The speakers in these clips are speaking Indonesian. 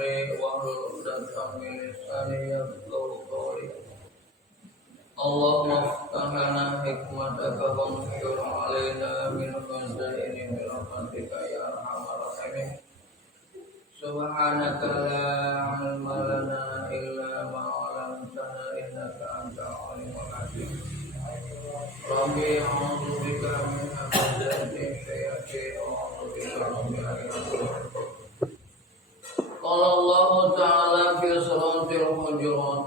صدري واحلل عقدة من لساني يفقهوا قولي اللهم افتح لنا حكمتك وانشر علينا من خزائن رحمتك يا ارحم الراحمين سبحانك لا علم لنا الا ما علمتنا انك انت العليم الحكيم ربي اعوذ بك من همزات الشياطين واعوذ بك رب ان يحضرون قال الله تعالى في سورة الحجرات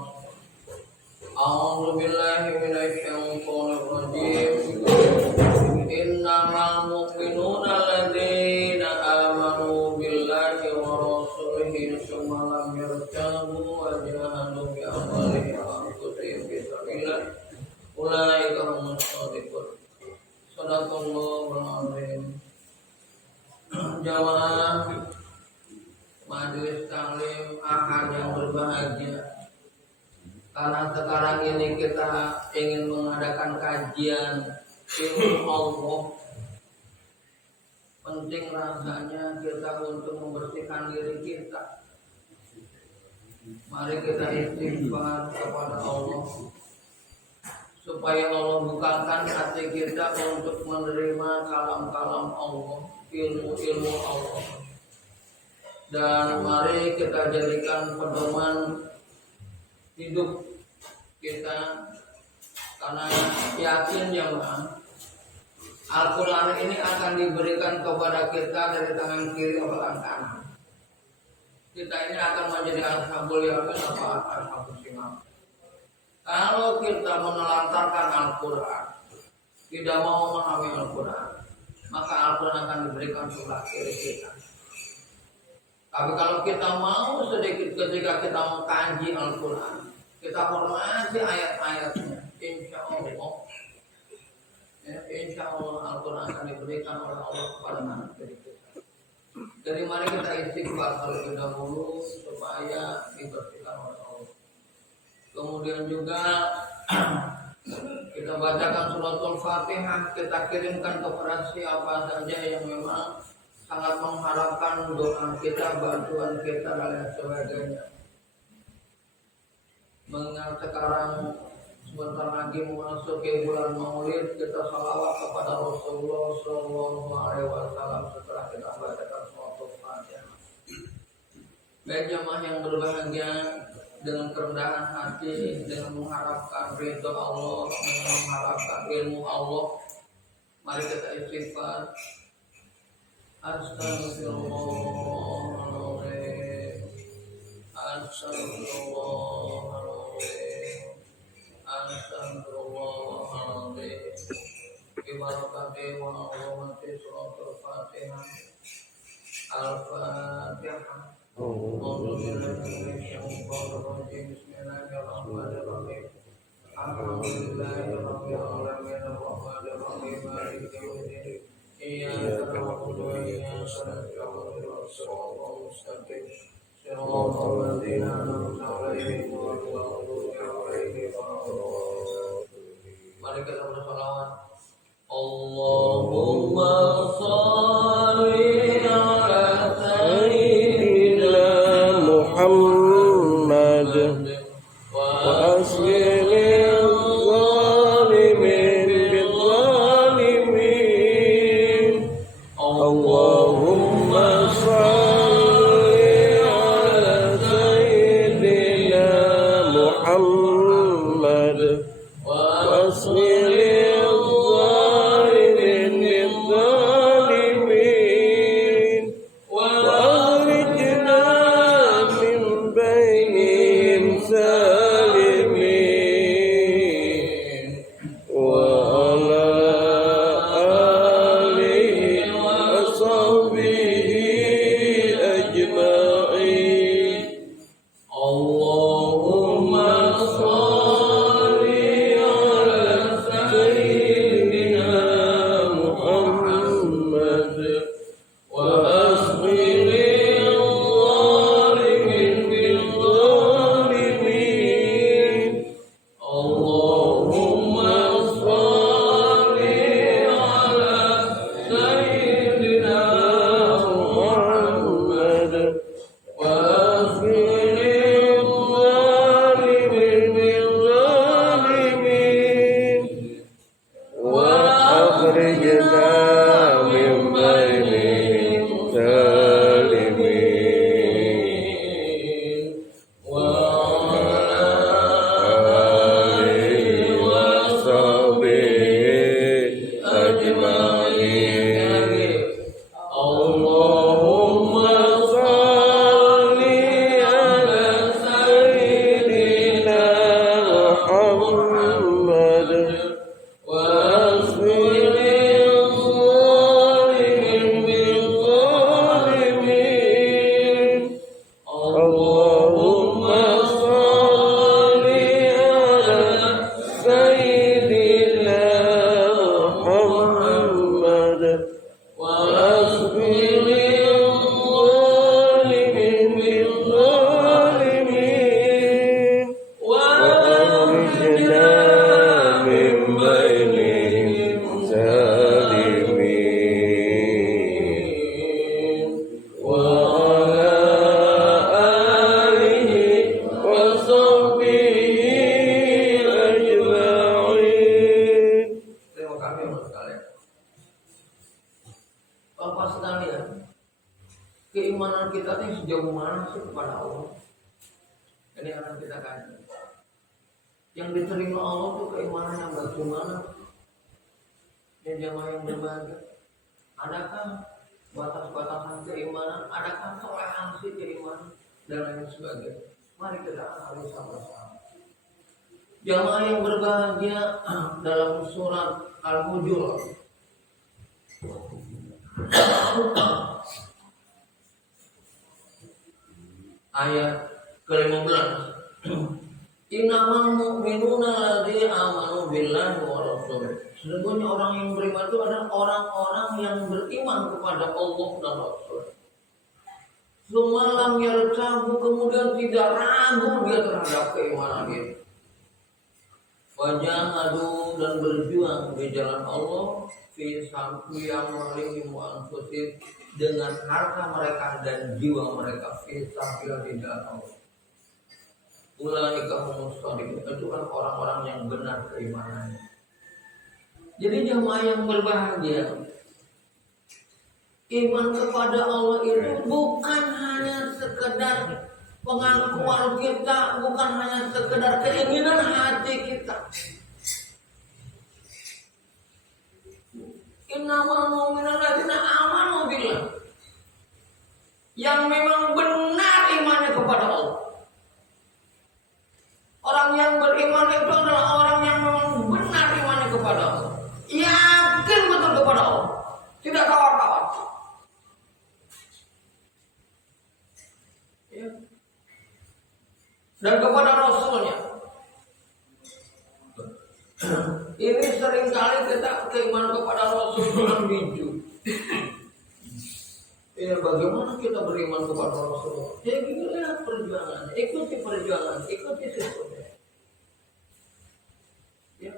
أعوذ بالله من الشيطان الرجيم إنما المؤمنون الذين آمنوا بالله ورسوله ثم لم يرتابوا وجاهدوا بأموالهم وأنفسهم في سبيل الله أولئك هم الصادقون صدق الله العظيم. Jamaah Majelis Taklim Ahad yang berbahagia, karena sekarang ini kita ingin mengadakan kajian ilmu Allah. Penting rasanya kita untuk membersihkan diri kita. Mari kita istighfar kepada Allah supaya Allah bukakan hati kita untuk menerima kalam-kalam Allah, ilmu-ilmu Allah. Dan mari kita jadikan pedoman hidup kita, karena yakin jemaah Al-Quran ini akan diberikan kepada kita dari tangan kiri atau tangan kanan. Kita ini akan menjadi ashabul yamin atau ashabul shimal. Kalau kita menelantarkan Al-Quran, tidak mau memahami Al-Quran, maka Al-Quran akan diberikan sebelah kiri kita. Tapi kalau kita mau sedikit ketika kita mengkaji Al-Quran, kita hormati ayat-ayatnya, insya Allah Al-Quran akan diberikan oleh Allah kepada anak kita. Jadi mari kita istighfar terlebih dahulu supaya dibersihkan oleh Allah. Kemudian juga kita bacakan suratul Fatihah, kita kirimkan kepada siapa saja yang memang sangat mengharapkan doa kita, bantuan kita dan lain sebagainya. Mengingat sekarang sebentar lagi memasuki bulan Maulid, kita salawat kepada Rasulullah SAW setelah kita bacakan suratul Fatihah. Baik jemaah yang berbahagia, dengan kerendahan hati, dengan mengharapkan ridho Allah, dengan mengharapkan ilmu Allah, mari kita istighfar. Astagfirullahaladzim, Astagfirullahaladzim, Astagfirullahaladzim. Bibarakati wa awamati suratul Fatihah. Al-Fatihah. Bismillahirrahmanirrahim. Alhamdulillahirabbil alamin arrahmanir rahim maliki yaumiddin. Iyyaka na'budu wa iyyaka nasta'in shiratal mustaqim shiratal ladzina an'amta 'alaihim ghairil maghdubi 'alaihim waladdallin. Mari kita berselawat. Allahumma shalli 'ala sayyidina Muhammad wa asli keimanan kita ini sejauh mana sih kepada Allah? Ini akan kita kaji. Yang diterima Allah itu keimanan yang bagaimana? Yang jamaah yang berbahagia. Adakah batas-batasan keimanan? Adakah toleransi keimanan dan lain sebagainya? Mari kita amati sama-sama. Jamaah yang berbahagia dalam surat Al-Hujurat ayat ke-15. Innamal mu'minuna alladzina amanu billahi wa rasulih. Sesungguhnya orang yang beriman itu adalah orang-orang yang beriman kepada Allah dan Rasul. Semalam yartabu, kemudian tidak ragu dia terhadap keimanan itu. Wajahadu, dan berjuang di jalan Allah fi sabwi amwalihim wa anfusihim, dengan harta mereka dan jiwa mereka fi sabwi jalan Allah. Ulaika humus shadiqun, itu kan orang-orang yang benar keimanannya. Jadi jemaah yang berbahagia, iman kepada Allah itu bukan hanya sekedar pengakuan kita, bukan hanya sekedar keinginan hati kita. Innamal mu'minuna alladzina amanu billah, yang memang benar imannya kepada Allah. Orang yang beriman itu adalah orang yang memang benar imannya kepada Allah, yakin betul kepada Allah, tidak tawar-tawar. Ya. Dan kepada Rasulnya. Ini seringkali kita keimanan kepada Rasul dengan biju. Ya, bagaimana kita beriman kepada Rasul? Ya gini lihat perjuangan, ikuti perjuangan, ikuti sesuatu. Ya,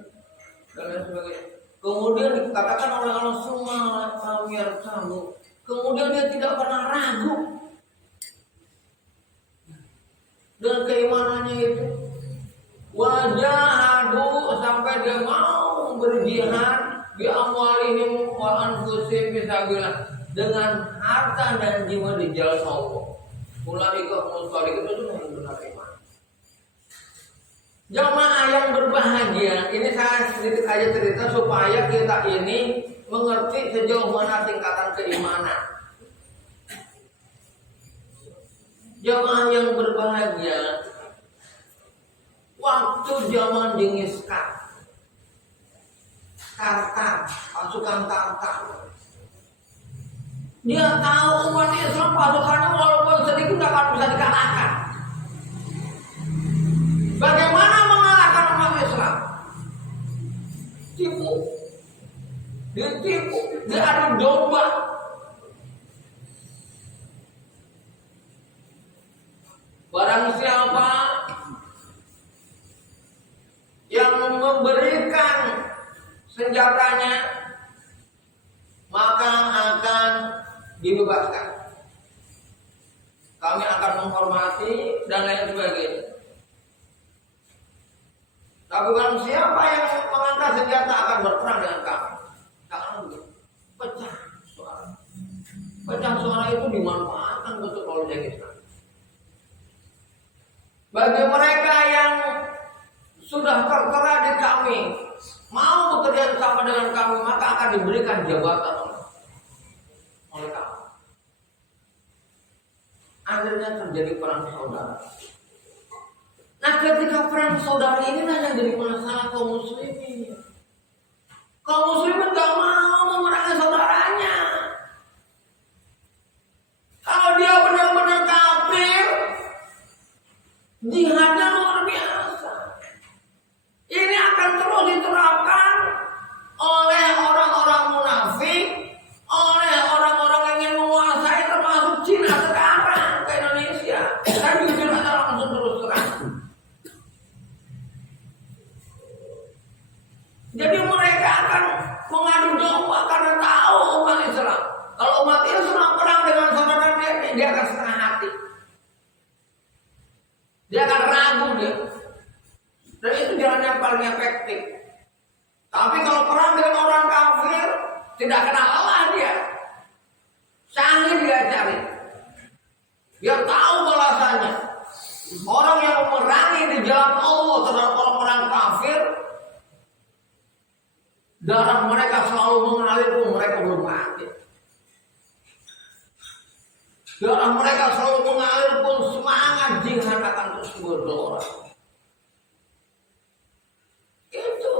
dan lain sebagainya. Kemudian dikatakan oleh Allah Subhanahu, kemudian dia tidak pernah ragu dengan keimanannya itu. Wajahadu, sampai dia mau berjihad bi amwalihim wa anfusihim fisabilillah, dengan harta dan jiwa di jalan Allah. Ulaika humus shadiqun, itu yang benar iman. Jamaah yang berbahagia, ini saya sedikit aja cerita supaya kita ini mengerti sejauh mana tingkatan keimanan. Jamaah yang berbahagia waktu zaman Genghis Khan, Tartar, pasukan Tartar, dia tahu umat Islam pasukannya walaupun sedikit akan bisa dikalahkan. Bagaimana mengalahkan umat Islam? Ditipu, diadu domba. Barang siapa yang memberikan senjatanya, maka akan dibebaskan. Kami akan menghormati dan lain sebagainya. Tapi barang siapa yang mengangkat senjata akan berperang dengan kami. Jangan begitu. Pecah suara. Pecah suara itu dimanfaatkan betul oleh Genghis Khan. Bagi mereka yang sudah tertera di kami, mau bekerja sama dengan kami, maka akan diberikan jabatan oleh kami. Akhirnya terjadi perang saudara. Nah, ketika perang saudara ini yang jadi masalah kaum muslimin. Kaum muslimin gak mau memerangi saudaranya. Kalau dia benar-benar kafir, jihadnya luar biasa. Ini akan terus diterapkan oleh orang-orang munafik, oleh orang-orang yang ingin menguasai, termasuk Cina sekarang ke Indonesia. Dan jujur aja langsung terus terang. Jadi mereka akan mengadu domba karena tahu umat Islam. Kalau umat Islam perang dengan saudara dia akan setengah hati. Dia akan ragu dia. Dan itu jalan yang paling efektif. Tapi kalau perang dengan orang kafir, tidak kenal Allah dia. Sanggup dia cari. Darah mereka selalu mengalir pun semangat jihad akan terus bergelora. Itu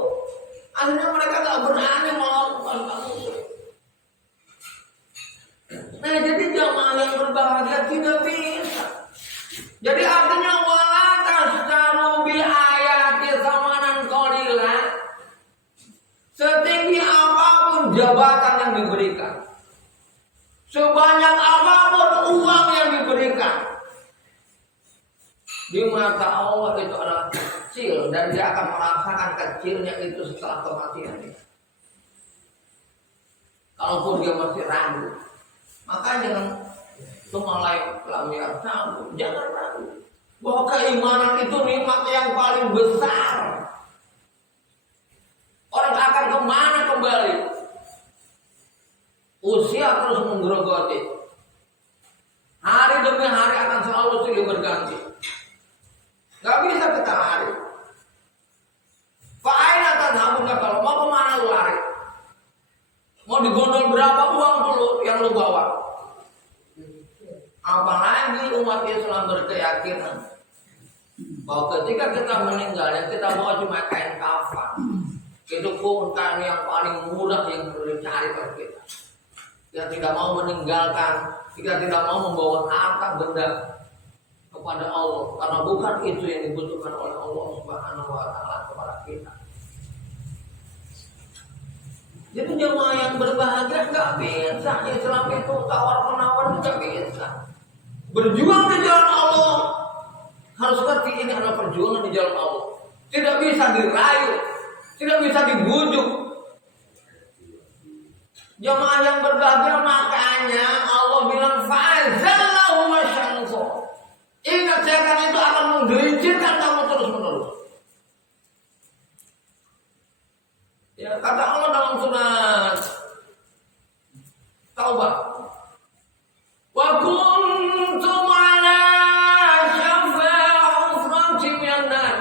akhirnya mereka gak berani melawan musuh. Nah, jadi jamaah yang berbahagia tidak bisa. Jadi artinya wala tasdaru bi ayati samanan qalila. Setinggi apapun jabatan yang diberikan, sebanyak apapun uang yang diberikan, di mata Allah itu adalah kecil dan dia akan merasakan kecilnya itu setelah kematiannya. Kalaupun dia masih ragu, maka jangan tumalai lamia tahu, jangan ragu bahwa keimanan itu nikmat yang paling besar. Orang akan kemana kembali? Usia terus menggerogoti. Hari demi hari akan selalu silih berganti. Gak bisa kita lari. Fa'aina tadhabun, kalau mau kemana lu lari? Mau digondol berapa uang dulu yang lu bawa? Apalagi umat Islam berkeyakinan bahwa ketika kita meninggal yang kita bawa cuma kain kafan. Itu pun kain yang paling mudah yang perlu dicari oleh kita. Kita tidak mau meninggalkan, kita tidak mau membawa harta benda kepada Allah, karena bukan itu yang dibutuhkan oleh Allah Subhanahu wa taala kepada kita. Jadi jemaah yang berbahagia nggak bisa, Islam itu tawar menawar nggak bisa. Berjuang di jalan Allah harus ngerti ini adalah perjuangan di jalan Allah. Tidak bisa dirayu, tidak bisa dibujuk. Jemaah yang berbahagia makanya Allah bilang fa'azallahu masyangko. Ingat setan itu akan menggelincirkan kamu terus menerus. Ya, kata Allah dalam surat Taubah, wa kuntum ala syafa'u furajim minan nar.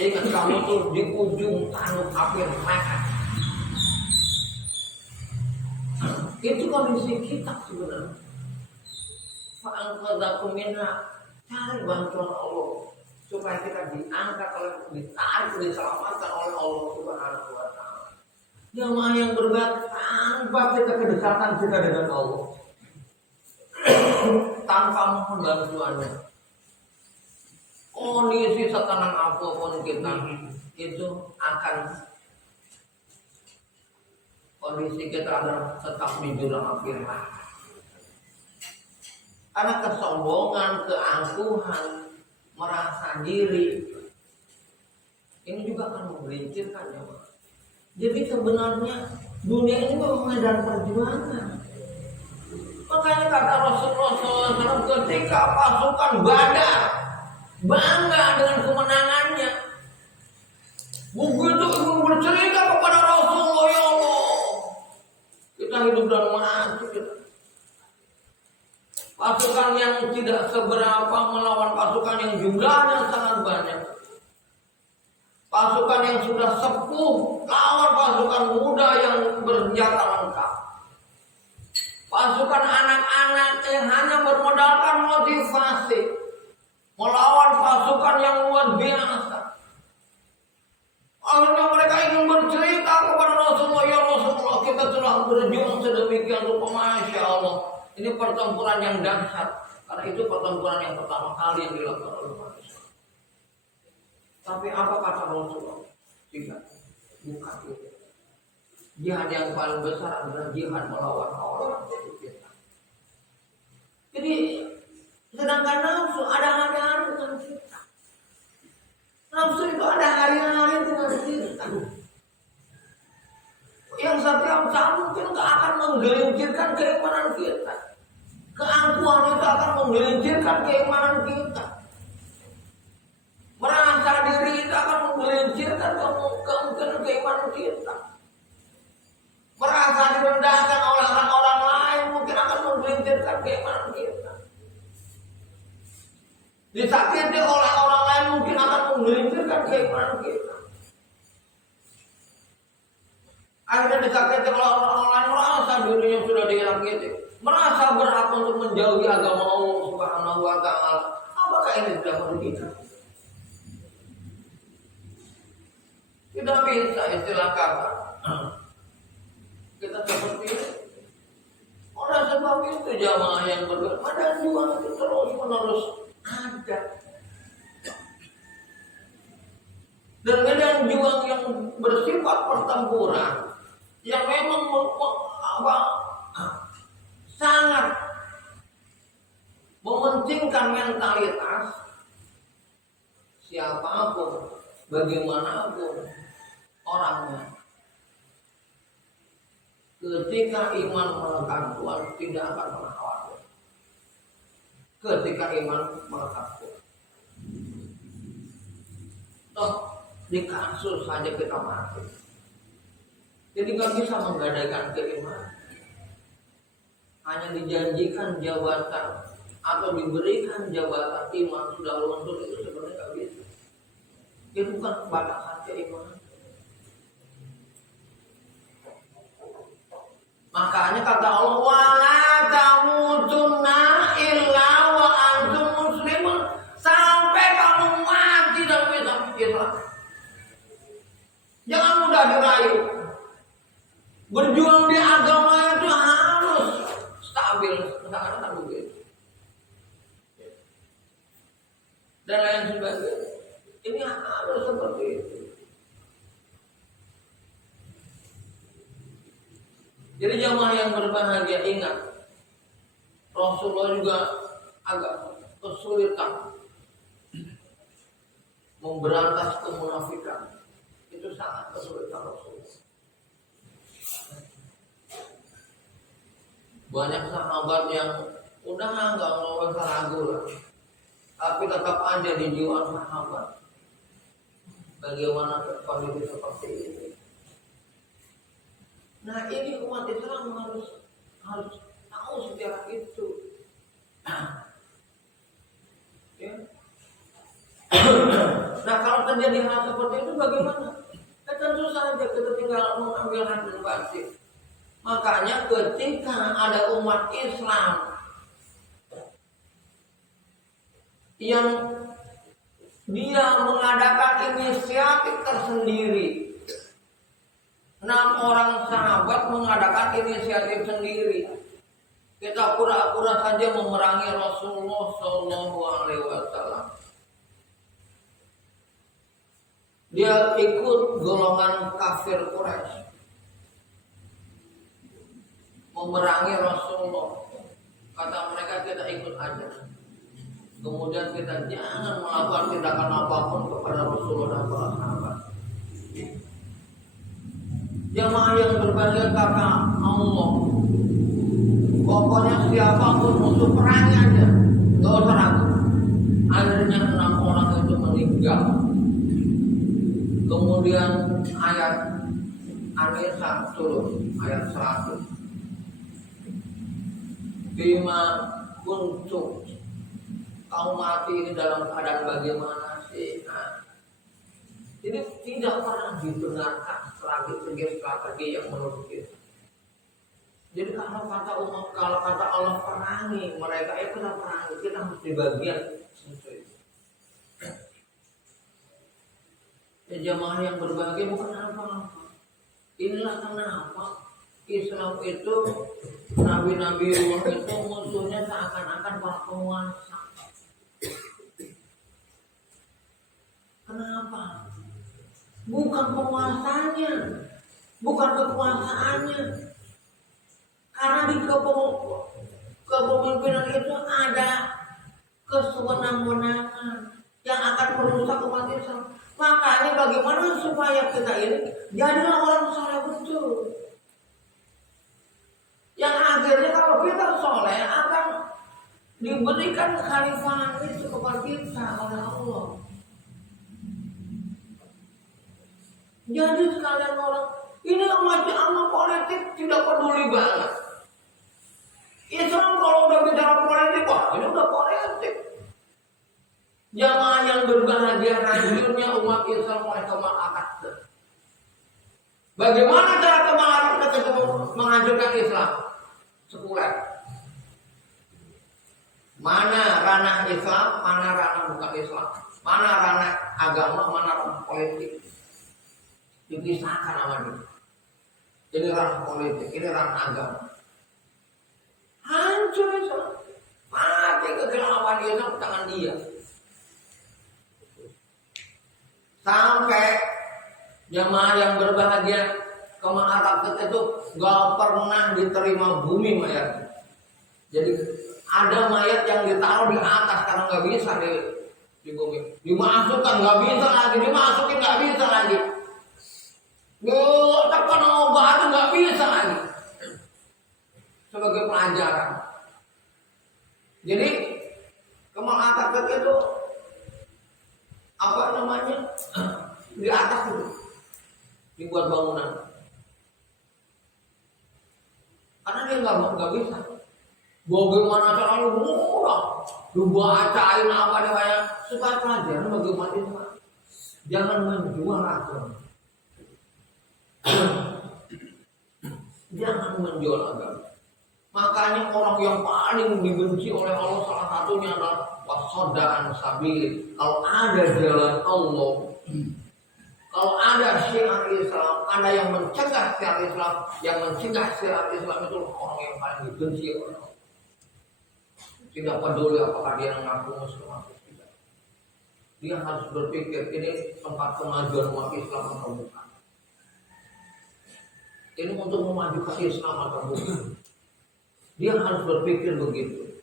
Ingat kamu tuh di ujung tanduk api neraka. Itu kondisi kita sebenarnya. Fa'angkadakum minha, cari bantuan Allah supaya kita diangkat oleh, ditarik, diselamatkan oleh Allah Subhanahu wa taala. Jamaah yang berbakti tanpa kita kedekatan kita dengan Allah, tanpa mohon bantuannya, kondisi setenang apapun kita itu akan kondisi kita adalah tetap di jurang api neraka. Karena kesombongan, keangkuhan, merasa diri ini juga akan menggelincirkan ya, Pak. Jadi sebenarnya dunia ini memang medan perjuangan. Makanya kata Rasulullah SAW, ketika pasukan Badar bangga dengan kemenangannya, begitu ingin bercerita kepada Rasulullah, ya Allah, kita hidup dan mati kita. Pasukan yang tidak seberapa melawan pasukan yang jumlahnya sangat banyak. Pasukan yang sudah sepuh lawan pasukan muda yang bersenjata lengkap. Pasukan anak-anak yang hanya bermodalkan motivasi melawan pasukan yang luar biasa. Akhirnya mereka ingin bercerita kepada Rasulullah, ya Rasulullah, kita telah berjuang sedemikian rupa, Masya Allah. Ini pertempuran yang dahsyat, karena itu pertempuran yang pertama kali yang dilakukan oleh manusia. Tapi apa kata Rasulullah? Tidak, bukan itu. Jihad yang paling besar adalah jihad melawan orang itu kita. Jadi sedangkan nafsu ada hari-hari dengan kita. Nafsu itu ada hari-hari dengan kita. Yang setiap saat mungkin akan menggelincirkan keimanan kita. Keangkuhan itu akan menggelincirkan keimanan kita. Merasa diri itu akan menggelincirkan kemungkinan keimanan kita. Merasa direndahkan oleh orang lain mungkin akan menggelincirkan keimanan kita. Disakiti oleh orang lain mungkin akan menggelincirkan keimanan kita. Akhirnya disakiti oleh orang lain, merasa dirinya sudah disakiti, merasa berat untuk menjauhi agama Allah Subhanahu wa taala. Apakah ini sudah merugikan? Tidak bisa istilah kata. Kita seperti itu. Oleh sebab itu jamaah yang berbeda, ada juang itu terus menerus ada. Dan medan juang yang bersifat pertempuran, yang memang sangat mementingkan mentalitas siapapun, bagaimanapun orangnya. Ketika iman melekat Tuhan tidak akan pernah khawatir. Ketika iman melekat Tuhan, toh di kasus saja kita mati. Jadi nggak bisa menggadaikan keimanan. Hanya dijanjikan jabatan atau diberikan jabatan iman sudah luntur itu sebenarnya nggak bisa. Itu bukan batasan keimanan. Makanya kata Allah, wala tamutunna illa wa antum muslimun, sampai kamu mati dalam Islam. Jangan mudah dirayu. Berjuang di agama itu harus stabil, sekarang begitu. Dan lain sebagainya. Ini harus seperti itu. Jadi jamaah yang berbahagia, ingat, Rasulullah juga agak kesulitan memberantas kemunafikan. Itu sangat kesulitan Rasulullah. Banyak sahabat yang udah nggak usah ragu lah, tapi tetap aja dijual sahabat. Bagaimana kondisi seperti ini? Nah, ini umat Islam harus tahu sejarah itu. Ya. Nah, kalau terjadi hal seperti itu bagaimana? Tentu saja kita tinggal mengambil hasil batin. Makanya ketika ada umat Islam yang dia mengadakan inisiatif tersendiri, 6 orang sahabat mengadakan inisiatif sendiri, kita pura-pura saja memerangi Rasulullah Shallallahu Alaihi Wasallam. Dia ikut golongan kafir Quraisy memerangi Rasulullah. Kata mereka, kita ikut aja. Kemudian kita jangan melakukan tindakan apapun kepada Rasulullah dan para sahabat. Jamaah yang berbahagia kata Allah, pokoknya siapapun musuh perangi aja, gak usah ragu. Akhirnya 6 orang itu meninggal. Kemudian ayat An-Nisa turun, ayat 100. Bima kuntum, kau mati ini dalam keadaan bagaimana sih? Nah, ini tidak pernah dibenarkan strategi yang menurut kita. Jadi kalau kata Allah perangi mereka, itu kita perangi, kita harus di bagian itu. Ya, jamaah yang berbahagia bukan apa-apa. Inilah kenapa Islam itu, nabi-nabi Allah itu musuhnya seakan-akan para penguasa. Kenapa? Bukan penguasanya, bukan kekuasaannya. Karena di kepemimpinan itu ada kesewenang-wenangan yang akan merusak umat Islam. Makanya bagaimana supaya kita ini jadilah orang soleh betul, yang akhirnya kalau kita soleh akan diberikan kekhalifahan itu kepada kita oleh Allah. Jadi sekalian orang ini macam amal politik tidak peduli banget. Islam kalau udah bicara politik, wah ini udah politik. Jamaah yang berbahagia, hancurnya umat Islam oleh kemal-akad. Bagaimana cara kemal-akad itu menghancurkan Islam? Sekuler. Mana ranah Islam, mana ranah bukan Islam, mana ranah agama, mana ranah politik. Dipisahkan sama dia. Ini ranah politik, ini ranah agama. Hancur Islam. Mati kegelapan Islam tangan dia. Sampai jemaah yang berbahagia kemaharat itu gak pernah diterima bumi mayat. Jadi ada mayat yang ditaruh di atas karena nggak bisa di bumi. Dimasukkan nggak bisa lagi, dimasukin nggak bisa lagi. Tekan obat nggak bisa lagi. Sebagai pelajaran. Jadi kemaharat itu apa namanya di atas itu dibuat bangunan. Karena dia nggak bisa. Bagaimana caranya murah, dibacain apa namanya supaya pelajaran bagaimana itu. Jangan menjual agama. Jangan menjual agama. Makanya orang yang paling dibenci oleh Allah salah satunya adalah wasoddaan sabil. Kalau ada jalan Allah, kalau ada syiar Islam, ada yang mencegah syiar Islam, yang mencegah syiar Islam itu orang yang paling dibenci oleh Allah. Tidak peduli apakah dia mengaku Muslim atau tidak. Dia harus berpikir ini tempat kemajuan umat Islam atau bukan. Ini untuk memajukan Islam atau bukan. Dia harus berpikir begitu.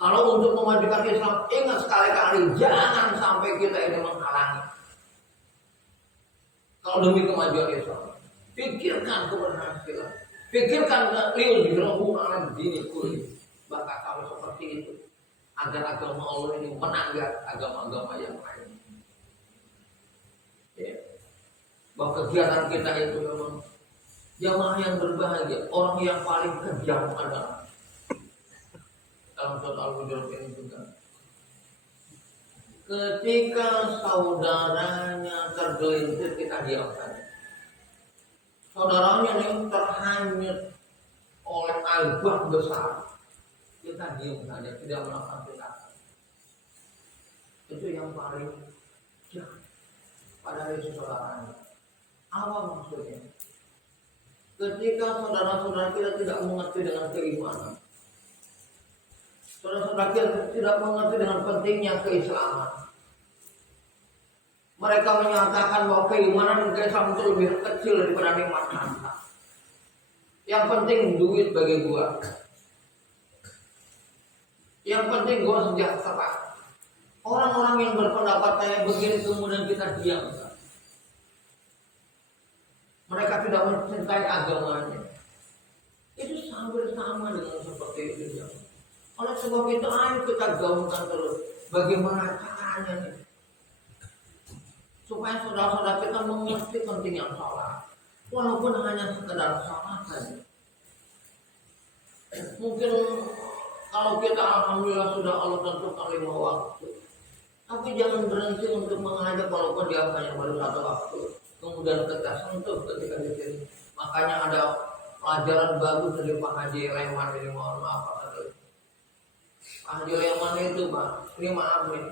Kalau untuk memajukan Islam, ingat sekali-kali jangan sampai kita ini menghalangi. Kalau demi kemajuan Islam, pikirkan keberhasilan, pikirkan liul di dalam begini kulit. Bahkan kalau seperti itu, agar agama Allah ini menanggar agama-agama yang lain. Ya. Bahwa kegiatan kita itu memang jamaah yang berbahagia, orang yang paling kejam adalah dalam surat Al-Hujurat ini juga. Ketika saudaranya tergelincir, kita diam saja. Saudaranya yang terhanyut oleh air bah besar, kita diam saja, tidak melakukan tindakan. Itu yang paling jahat pada hari saudaranya. Apa maksudnya? Ketika saudara-saudara kita tidak mengerti dengan keimanan, saudara-saudara kita tidak mengerti dengan pentingnya keislaman, mereka menyatakan bahwa keimanan dan keislaman itu lebih kecil daripada nikmat harta. Yang penting duit bagi gua. Yang penting gua sejahtera. Orang-orang yang berpendapat kayak begini kemudian kita diam. Mereka tidak mencintai agamanya. Itu hampir sama dengan seperti itu. Oleh sebab itu ayo kita gaungkan terus. Bagaimana caranya nih? Supaya saudara-saudara kita mengerti pentingnya sholat. Walaupun hanya sekedar sholat saja. Mungkin kalau kita alhamdulillah sudah Allah tentukan 5 waktu. Tapi jangan berhenti untuk mengajak walaupun dia hanya baru 1 waktu. Kemudian kita sentuh ketika di sini. Makanya ada pelajaran bagus dari Pak Haji Leman ini, mohon maaf Pak Haji. Pak Haji Leman itu Pak, ini maaf nih.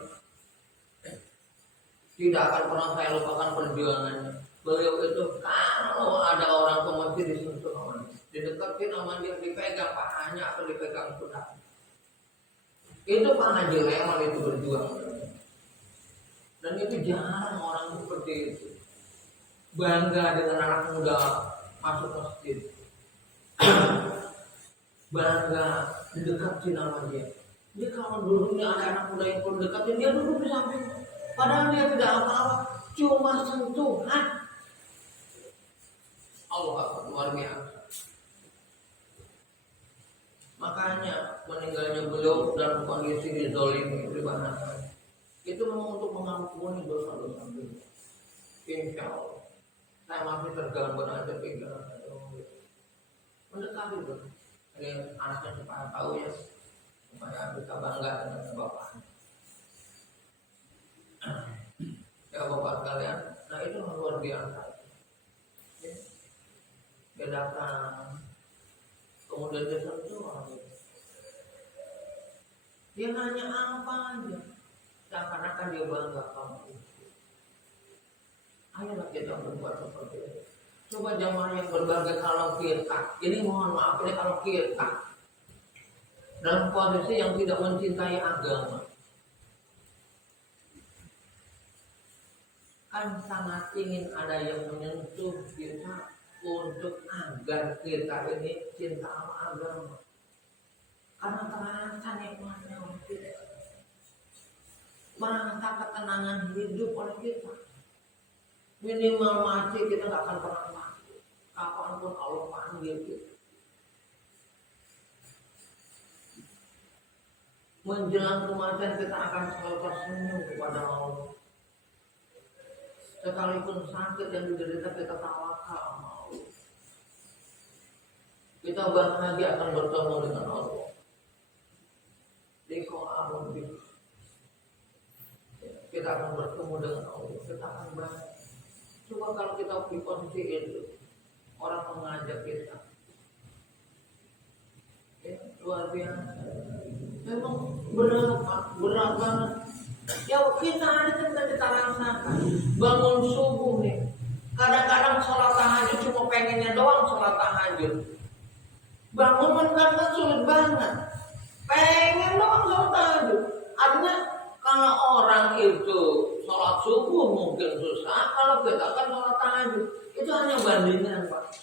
Tidak akan pernah saya lupakan perjuangannya. Beliau itu kalau ada orang ke masjid disentuh namanya, dideketin sama dia, dipegang pahanya atau dipegang pundak. Itu Pak Haji Leman itu berjuang. Dan itu jarang orang seperti itu. Bangga dengan anak muda masuk masjid. Bangga didekatin sama dia. Dia kalau dulunya ada anak muda yang perlu dekatin, dia duduk di samping. Padahal dia tidak apa-apa, cuma sentuhan. Allah luar biasa. Makanya meninggalnya beliau dalam kondisi dizalimi pribadi. Itu memang untuk mengampuni dosa-dosa beliau. Insya Allah. Saya masih terganggu aja pikiran saya. Mendekati itu. Ini anaknya supaya tahu ya, supaya bisa bangga dengan bapaknya. Ya bapak sekalian, nah itu luar biasa. Dia datang, kemudian dia sentuh. Dia nanya apa aja, seakan-akan dia bangga kamu itu. Ayolah kita berbuat seperti itu. Coba jamaah yang berbagai, kalau kita, ini mohon maaf, ini kalau kita dalam posisi yang tidak mencintai agama, kan sangat ingin ada yang menyentuh kita untuk agar kita ini cinta sama agama. Karena terasa nikmatnya oleh kita, merasa ketenangan hidup oleh kita. Minimal mati kita nggak akan pernah mati, kapanpun Allah panggil kita. Menjelang kematian kita akan selalu tersenyum kepada Allah. Sekalipun sakit yang diderita, kita tawakal sama Allah. Kita bahagia akan bertemu dengan Allah. Kita akan bertemu dengan Allah. Kita akan bahagia. Coba kalau kita di posisi itu, orang mengajak kita, ya, luar biasa. Memang berat banget. Ya kita ada kita rasakan. Bangun subuh nih, kadang-kadang sholat tahajud cuma pengennya doang sholat tahajud. Bangun kan sulit banget, pengen doang sholat tahajud. Artinya kalau orang itu sholat subuh mungkin susah, kalau kita kan sholat tahajud itu hanya bandingan, Pak.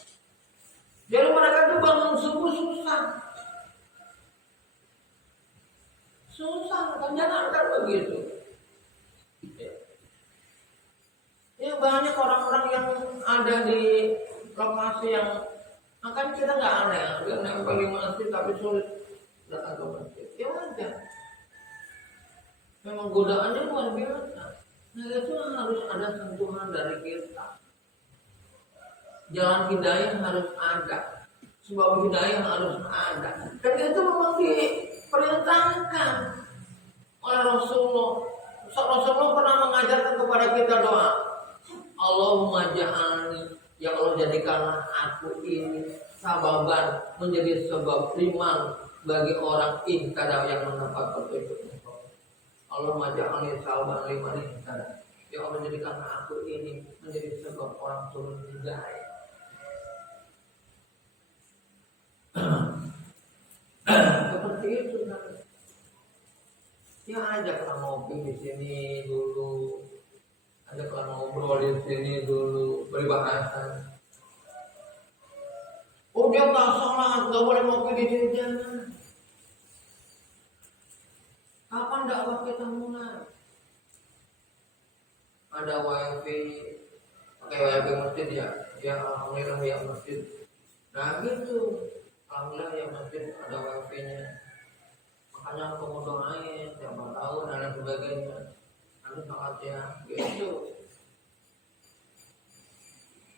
Jadi mereka tuh bangun subuh susah, kan jangan kan begitu. Ya banyak orang-orang yang ada di lokasi yang akan kita nggak aneh, dia nempel di masjid tapi sulit datang ke masjid. Ya wajar. Memang godaannya luar biasa. Nah itu harus ada sentuhan dari kita. Jalan hidayah harus ada, sebab hidayah harus ada. Dan itu memang diperintahkan oleh Rasulullah. Rasulullah pernah mengajarkan kepada kita doa, Allahumma ja'alni, ya Allah jadikanlah aku ini sababan, menjadi sebab iman bagi orang ihtada yang mendapat petunjuk. Allahumma ja'alni sababan liman ihtada, ya Allah jadikanlah aku ini menjadi sebab orang turun hidayah. Seperti itu kan. Ya ajaklah ngopi di sini dulu, ajaklah ngobrol di sini dulu, berbahasa. Oh dia nggak sholat, nggak boleh ngopi di sini, jangan. Kapan dakwah kita mulai? Ada wifi, pakai wifi masjid ya alhamdulillah ya masjid. Nah gitu, alhamdulillah ya masjid ada wifi-nya. Makanya aku mau doain, siapa tahu dan lain sebagainya. Nanti saatnya gitu.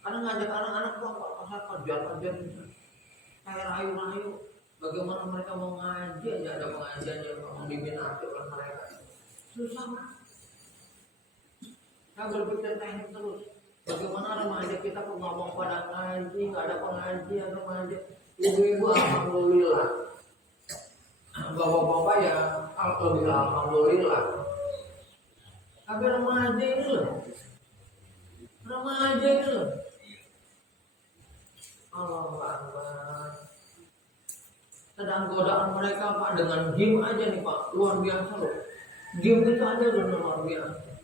Karena ngajak anak-anak tuh pasal kerjaan kayak rayu-rayu. Bagaimana mereka mau ngaji aja, ada pengajian yang memang diminati oleh mereka. Susah kan? Saya berpikir teknik terus. Bagaimana remaja kita kok ngomong pada ngaji, nggak ada pengajian remaja. Ibu-ibu alhamdulillah. Bapak-bapak ya alhamdulillah. Tapi remaja ini loh. Allah Akbar. Sedang godaan mereka Pak dengan game aja nih Pak, luar biasa loh. Game itu aja udah luar biasa.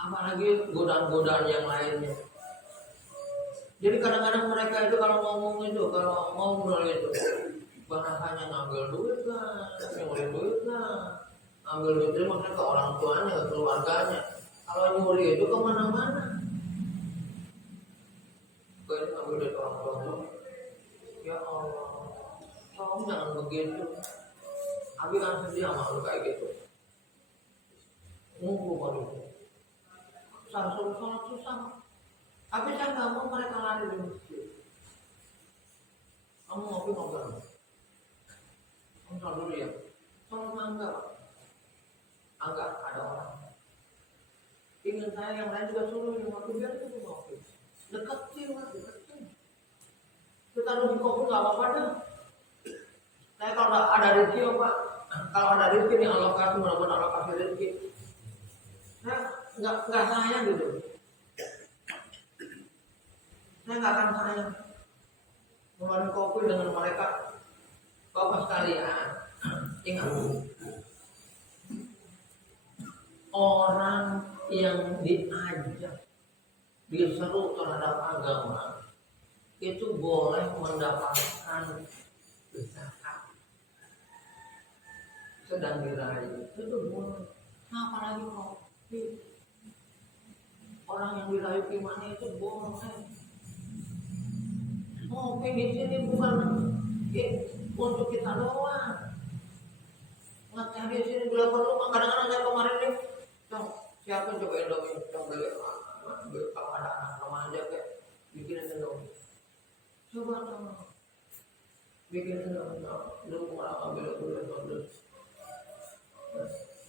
Apalagi godaan-godaan yang lainnya. Jadi kadang-kadang mereka itu kalau ngomong itu, kalau ngobrol itu, bahasanya ngambil duit lah, nyuri duit lah, ngambil duit itu maksudnya ke orang tuanya, ke keluarganya. Kalau nyuri itu kemana-mana. Gue ngambil duit orang tua. Ya Allah, tolong jangan begitu. Abi kan sedih sama lu kayak gitu. Waduh. Sholat susah. Tapi saya nggak mau mereka lari di masjid. Kamu ngopi ngobrol. Kamu dulu ya. Sholat enggak ada orang. Ingin saya yang lain juga suruh yang ngopi biar itu ngopi. Deketin. Kita duduk kopi nggak apa-apa deh. Saya kalau ada rezeki Pak, kalau ada rezeki nih Allah kasih, mudah-mudahan Allah kasih rezeki. Saya nggak sayang gitu. Saya nggak akan sayang mengeluarkan kopi dengan mereka. Bapak sekalian, ingat, orang yang diajak, diseru terhadap agama itu boleh mendapatkan zakat, sedang dirayu itu boleh. Nah, apalagi kopi, orang yang dirayu imannya itu boleh. Kopi di sini bukan untuk kita doang. Nggak di sini bila perlu, kadang-kadang saya kemarin nih, siapa coba Indomie, coba beli kalau ada anak remaja kayak bikinin Indomie. Coba dong, bikin Indomie, lu mau ambil terus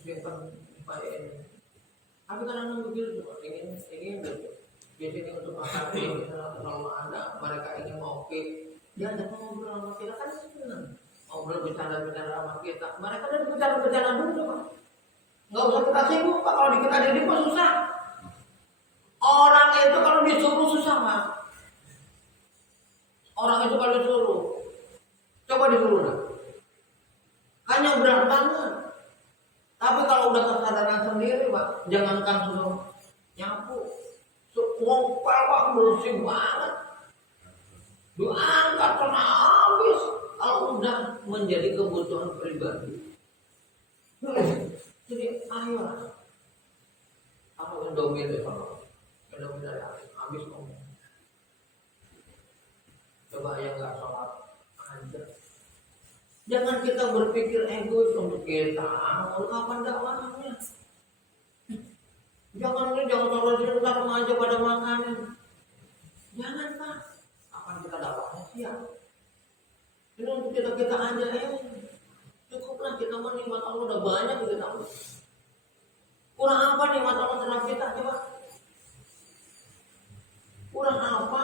simpan ini. Tapi kadang-kadang begitu cuma ingin gitu. Di sini untuk makan ini, kalau ada mereka ingin ngopi, dia ada ngobrol sama kita kan senang. Ngobrol bercanda-bercanda sama kita. Mereka ada bercanda-bercanda dulu Pak. Nggak usah kita sibuk Pak. Kalau kita didik Pak susah. Orang itu kalau disuruh susah Pak. Orang itu kalau disuruh, coba disuruh dah. Hanya berat banget. Tapi kalau udah kesadaran sendiri Pak, jangankan suruh nyapu, ngopel Pak bersih banget. Diangkat kena habis. Kalau udah menjadi kebutuhan pribadi, jadi ayo, kalau Indomie itu sama, Indomie dari habis ngomong. Coba yang nggak sholat aja. Jangan kita berpikir egois untuk kita. Untuk kapan dakwahnya? Jangan sholat kita aja pada makanan. Jangan Pak. Kapan kita dakwahnya siap? Ini untuk kita aja cukuplah kita menikmat Allah udah banyak kita tahu. Kurang apa nikmat Allah terhadap kita coba? Kurang apa?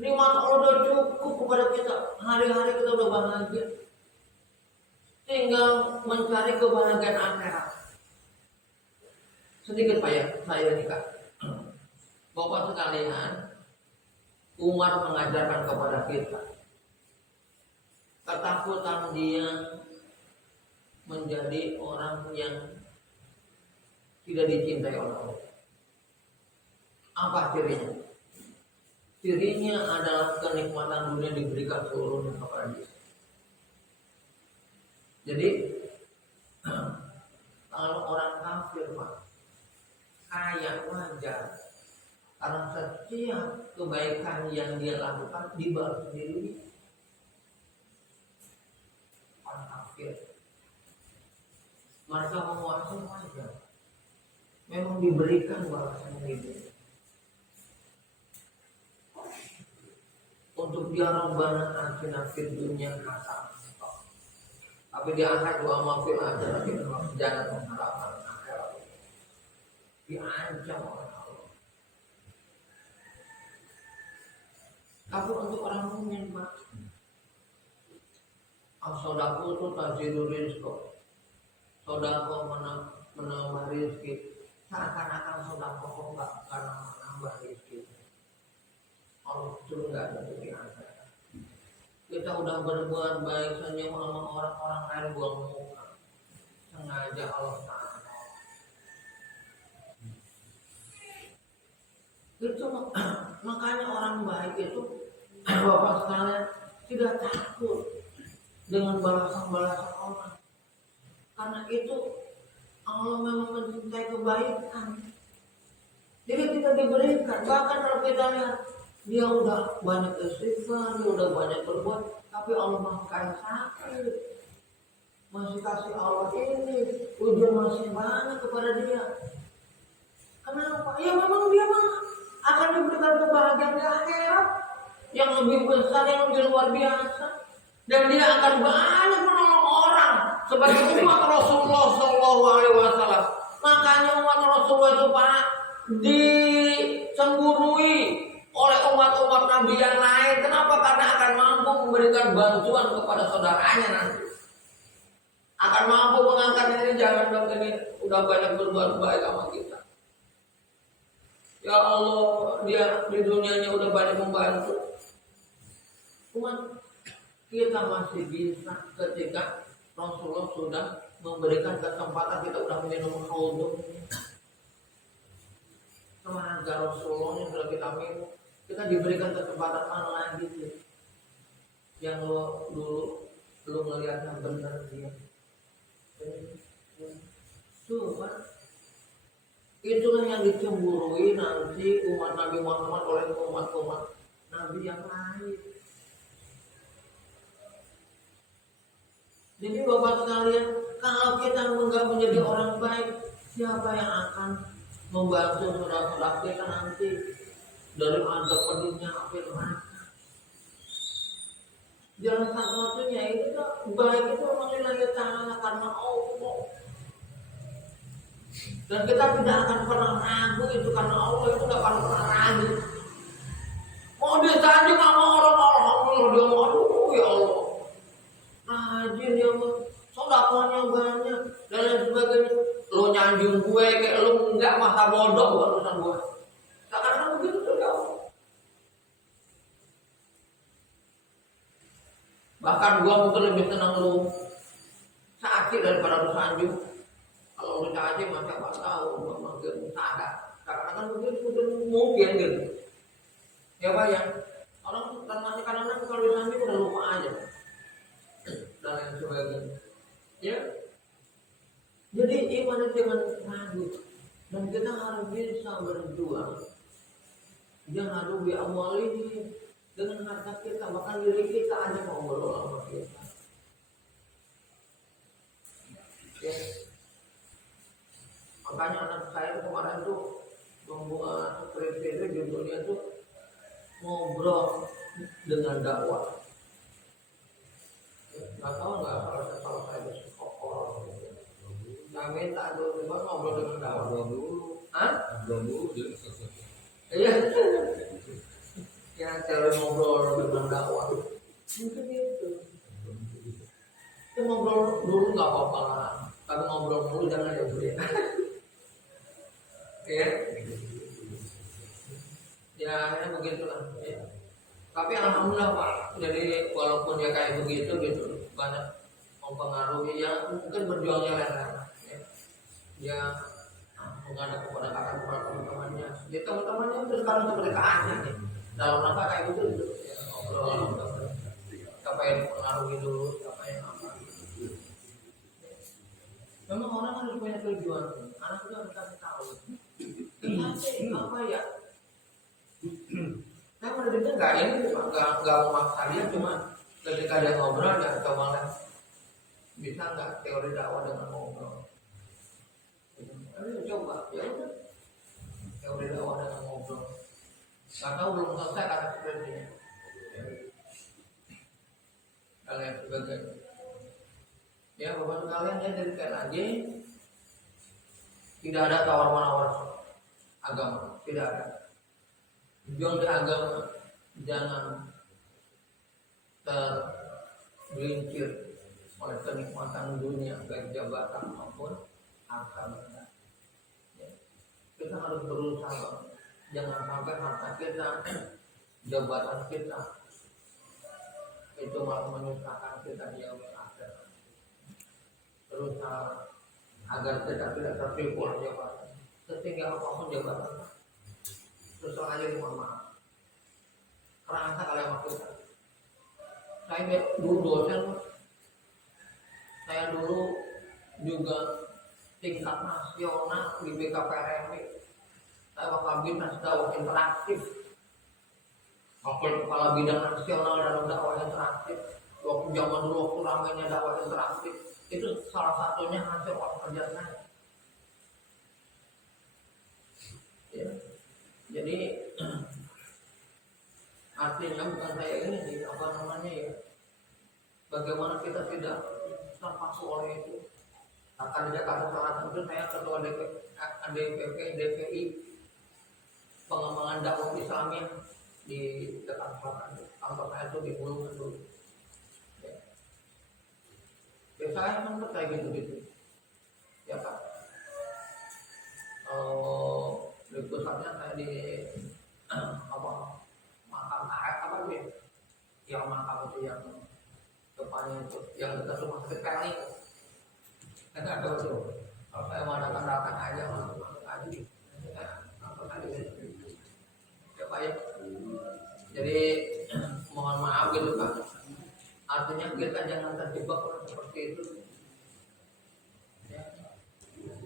Nikmat Allah udah cukup kepada kita. Hari-hari kita udah bahagia. Tinggal mencari kebahagiaan akhirat. Sedikit Pak ya, saya nih Kak. Bapak sekalian, Umar mengajarkan kepada kita ketakutan dia menjadi orang yang tidak dicintai oleh Allah. Apa cirinya? Cirinya adalah kenikmatan dunia diberikan seluruhnya kepada dia. Jadi kalau orang kafir Pak, kaya wajar, karena setiap kebaikan yang dia lakukan dibalas sendiri. Kafir, mereka menguasai wajar, memang diberikan balasan itu. Untuk dia Rabbana atina fid dunya hasanah. Tapi di akhirat doa maafil aja, jangan mengharapkan akhirat. Diancam oleh Allah. Tapi untuk orang mukmin Pak, sodako itu taziru rizko. Sodako menambah rizki. Seakan-akan sodako kok nggak karena menambah rizki. Allah itu nggak ada di akhirat. Kita udah berbuat baik senyum sama orang-orang lain buang muka. Sengaja Allah Ta'ala. Itu makanya orang baik itu Bapak sekalian tidak takut dengan balasan-balasan orang, karena itu Allah memang mencintai kebaikan. Jadi kita diberikan, bahkan kalau kita lihat dia udah banyak istighfar, dia udah banyak berbuat, tapi Allah masih kasih sakit, masih kasih Allah ini, ujian masih banyak kepada dia. Kenapa? Ya memang dia akan diberikan kebahagiaan di akhirat yang lebih besar, yang lebih luar biasa. Dan dia akan banyak menolong orang sebagai umat Rasulullah SAW. Makanya umat Rasulullah itu Pak disemburui oleh umat-umat Nabi yang lain. Kenapa? Karena akan mampu memberikan bantuan kepada saudaranya nanti. akan mampu mengangkat ini, jangan dong ini udah banyak berbuat baik sama kita. Ya Allah, dia di dunianya udah banyak membantu. Cuman kita masih bisa ketika Rasulullah sudah memberikan kesempatan, kita udah minum haudum. Tenaga Rasulullah yang sudah kita minum, kita diberikan kesempatan mana lagi sih? Yang lo dulu lo ngeliatnya benar dia. Cuma itulah yang dicemburui nanti umat Nabi Muhammad oleh umat-umat Nabi yang lain. Jadi Bapak sekalian, kalau kita enggak menjadi orang baik, siapa yang akan membantu saudara-saudara kita nanti dari adab pedihnya api neraka? Jalan satu-satunya itu baik itu memang lillahi ta'ala karena Allah. Dan kita tidak akan pernah ragu itu karena Allah, itu tidak akan pernah ragu. Mau dia tadi sama orang, alhamdulillah dia mau, aduh ya Allah, rajin ya Allah, sodakohnya banyak dan lain sebagainya. Lo nyanjung gue kayak lo enggak, masa bodoh urusan gue. Sekarang begitu tuh ya Allah. Bahkan gue mungkin lebih senang lo sakit daripada lo sanjung. Kalau udah aja masa apa tahu makin sadar. Karena kan mungkin gitu. Ya bayang orang kan masih kadang-kadang kalau disanjung udah lupa aja dan lain sebagainya. Ya. Jadi iman itu jangan ragu dan kita harus bisa berjuang. Jangan ragu bi amwal ini dengan harta kita, bahkan diri kita aja mau berdoa sama kita. Ya. Makanya anak saya kemarin tuh membuat skripsi itu judulnya tuh ngobrol dengan dakwah. Nggak tahu nggak kalau saya bersekokol. Saya minta dulu ngobrol dengan dakwah. Ngobrol dulu. Hah? Ngobrol dulu jadi selesai. Iya. Ya cara ngobrol dengan dakwah. Mungkin itu. Kita ngobrol dulu nggak apa-apa lah. Tapi ngobrol dulu jangan ya beli. Ya, ya akhirnya begitulah. Ya. Tapi alhamdulillah Pak, jadi walaupun dia kayak begitu gitu banyak mempengaruhi yang mungkin berjuangnya lain-lain. Ya. Dia menghadap kepada kakak teman-temannya. Jadi teman-temannya itu sekarang seperti keannya nih. Dalam rangka kayak gitu. Ya, ngobrol, siapa yang mempengaruhi dulu, siapa yang apa. Memang orang harus punya tujuan. Anak itu harus kasih tahu. Apa ya? Saya menurutnya nggak ini, nggak memaksa dia, cuma ketika dia ngobrol dia coba lah bisa nggak teori dakwah dengan ngobrol. Ayo coba, ya udah teori dakwah dengan ngobrol. Nggak tahu belum selesai kata sebenarnya. Kalian sebagai ya bapak sekalian ya dari lagi tidak ada tawar-menawar agama, tidak ada. Juang di agama jangan tergelincir oleh kenikmatan dunia baik jabatan maupun harta benda. Ya. Kita harus berusaha jangan sampai harta kita, jabatan kita itu malah menyusahkan kita di akhirat. Berusaha agar kita tidak tertipu oleh jabatan. Setinggi apapun jabatan, terus aja mohon maaf. Kerasa kalian sama kita. Saya dulu dosen, saya dulu juga tingkat nasional di BKPRMI. Saya wakil binas dakwah interaktif, wakil kepala bidang nasional dalam dakwah interaktif. Waktu zaman dulu waktu ramainya dakwah interaktif, itu salah satunya hasil kerja saya. Ya. Jadi artinya bukan saya ini sih, apa namanya ya, bagaimana kita tidak terpaku oleh itu. Akan Jakarta Selatan itu saya ketua DPP DPI pengembangan dakwah Islamiyah di Jakarta Selatan. Kantor saya itu di Bulungan dulu. Ya. Ya saya sempat kayak gitu-gitu. Ya Pak. Di pusatnya saya di apa makam apa gitu. Yang makam itu yang depannya itu yang dekat rumah sakit kami. Kan ada tuh. Kalau saya mau datang aja masuk aja. Masuk aja. Ya Pak ya. Jadi mohon maaf gitu Pak. Artinya kita jangan terjebak seperti itu.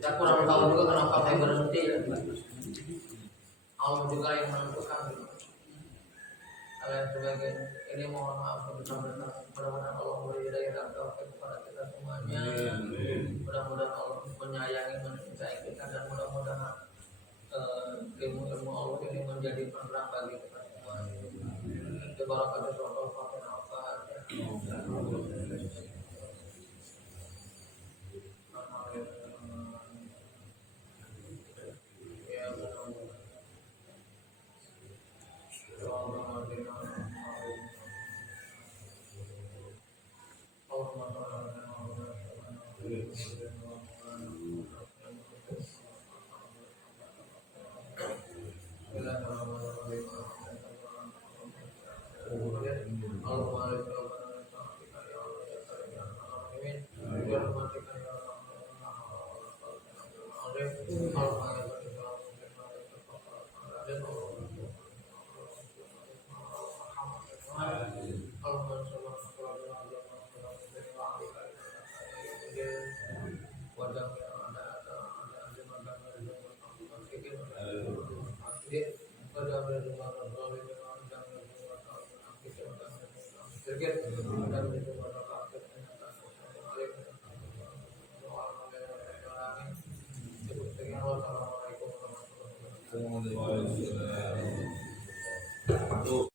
Saya kurang tahu juga kenapa saya berhenti. Allah juga yang menentukan. Kalian sebagai ini mohon maaf benar-benar mudah-mudahan Allah memberi hidayah dan taufik kepada kita semuanya. Mudah-mudahan Allah menyayangi mencintai kita dan mudah-mudahan ilmu-ilmu Allah ini menjadi penerang bagi kita semua. Barakatul Fatihah Assalamualaikum warahmatullahi wabarakatuh.